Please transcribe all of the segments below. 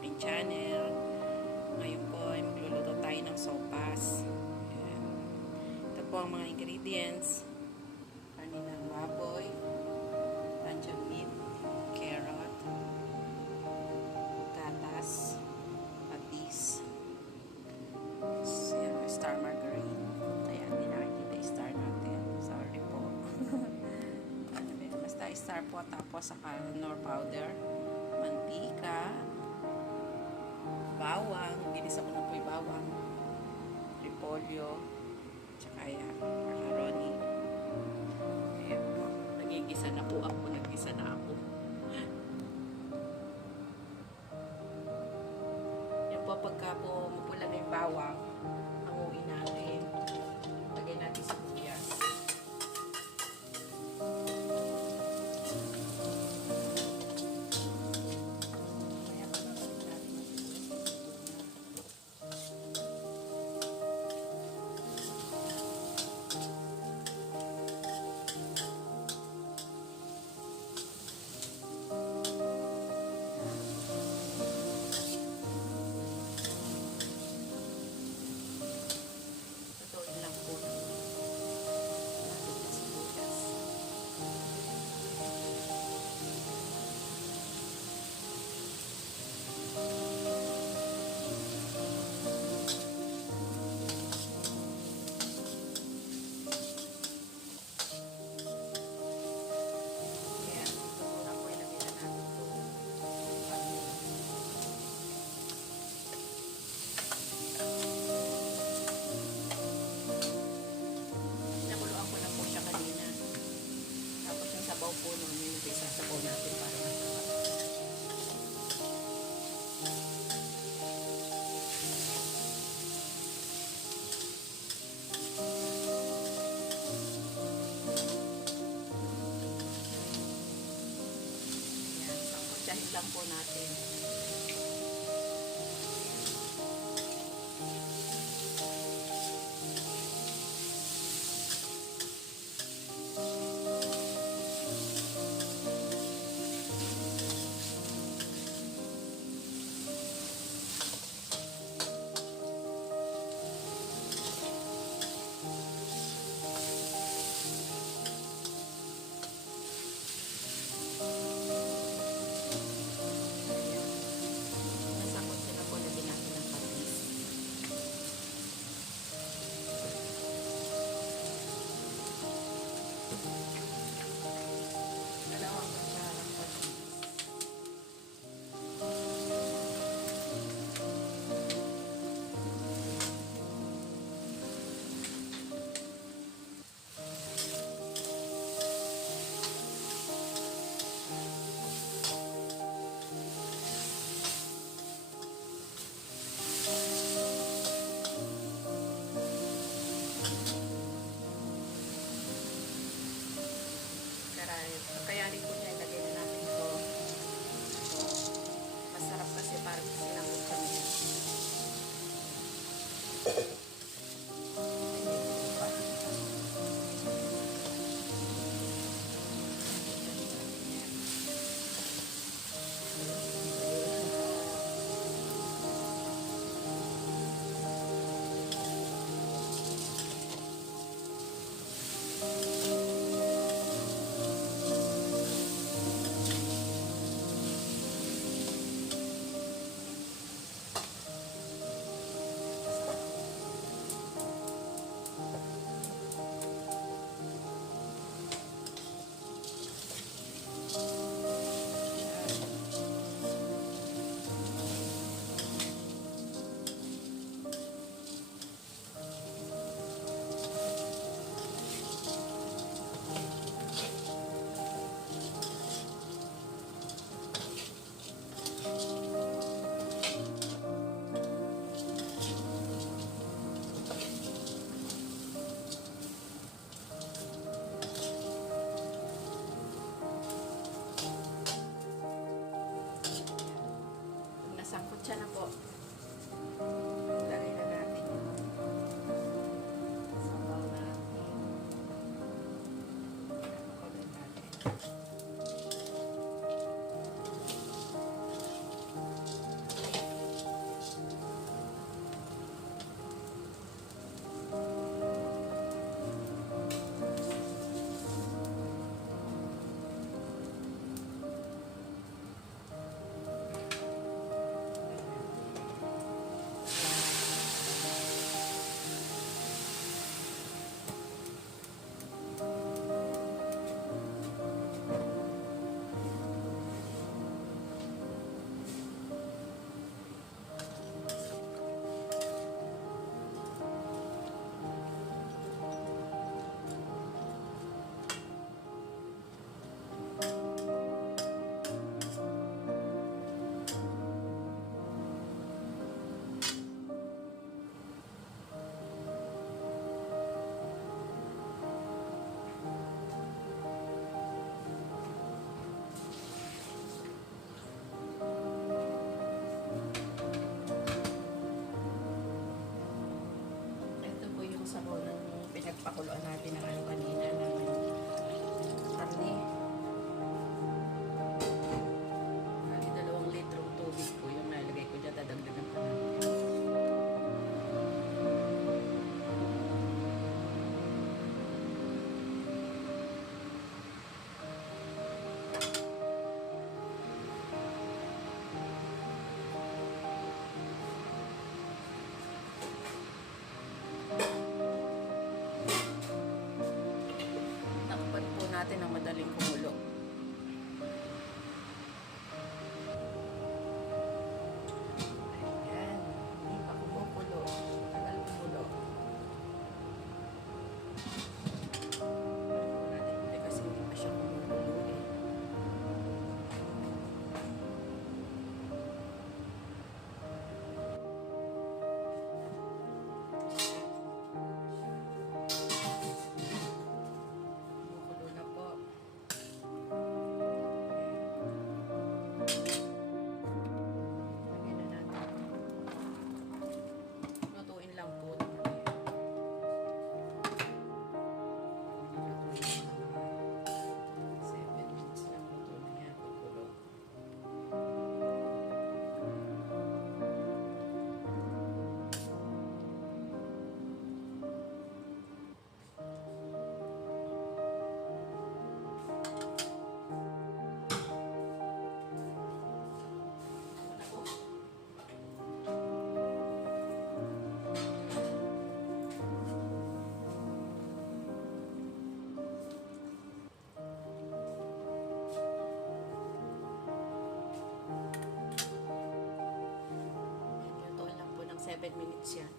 aking channel. Ngayon po ay magluluto tayo ng sopas. Ayan. Ito po ang mga ingredients. Kaninang baboy, tangyang meat, carrot, gatas, patis, star margarine. Ayan, hindi nakikita yung star natin. Sorry po. Basta star po, tapos saka nor powder, mantika, bawang, ginisa ko na po yung bawang, repolyo, tsaka yan, macaroni. Ayan po, nagigisa na po ako, nagisa na ako. Yan po, pagka po mapula na yung bawang, hanguin natin, lagay natin sa sibuyas. Tutuin lang po natin yung sibuyas. Ayan, ito na po ilagay na natin ito. Nakuluan ko na po siya kanina. Tapos yung sabaw po nun, yung isasabaw natin para masarap. Ayan, sangkutsahin lang po natin. Nasakot sila po, lagyan natin ng patis. Dalawang kutsarang patis. Kayanin po niya, ilagay na natin ito. So, masarap kasi parang sinanggot kami. Nasangkot siya na po. Lagay na natin yung sabaw natin. Kulay natin. Pakuluan natin ang ano kanina ng karne. Bali, 2 litrong tubig po yung nalagay ko dyan. Dadagdagan pa natin. Takpan po natin ang madaling kumulo. Ayan. Hindi pa kumukulo. Tagal kumulo. Natin ulit kasi hindi pa siya kumukulo eh. Kumukulo na po. Lagyan na natin. Lutuin lang po. Nilutuin na mga 7 minutes lang luto na yan. Kukulo. Wala po. Yan, lutuin lang po ng 7 minutes yan.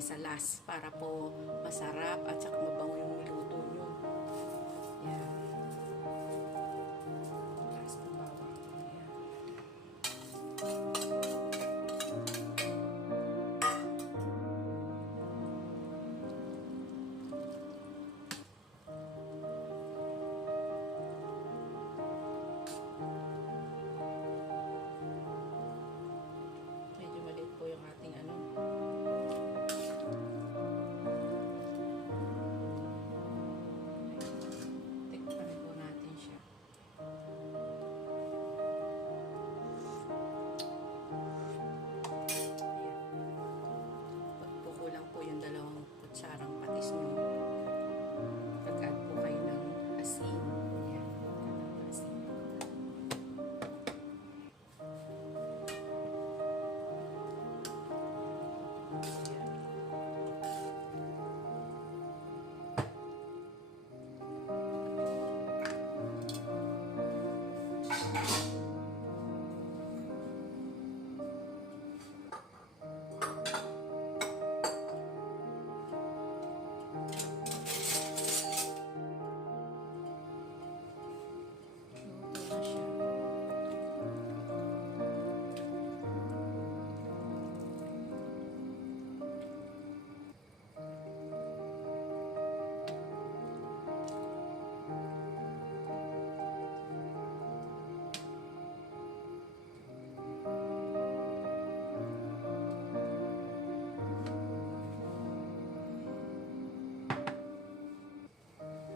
natin sa last para po masarap at saka mabango yung niluto nyo. Yan. Last po bawang. Yan. Medyo maliit po yung ating ano. Tikpan po natin siya. Ayan. Pagpukulang po yung 2 kutsarang patis nyo. Pag-add po kayo ng asin. Ayan. Pagkat asin. Luto na siya.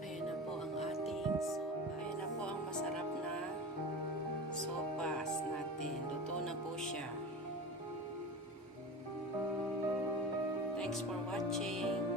Ayan na po ang ating sopa. Ayan na po ang masarap na sopas natin. Luto na po siya. Thanks for watching.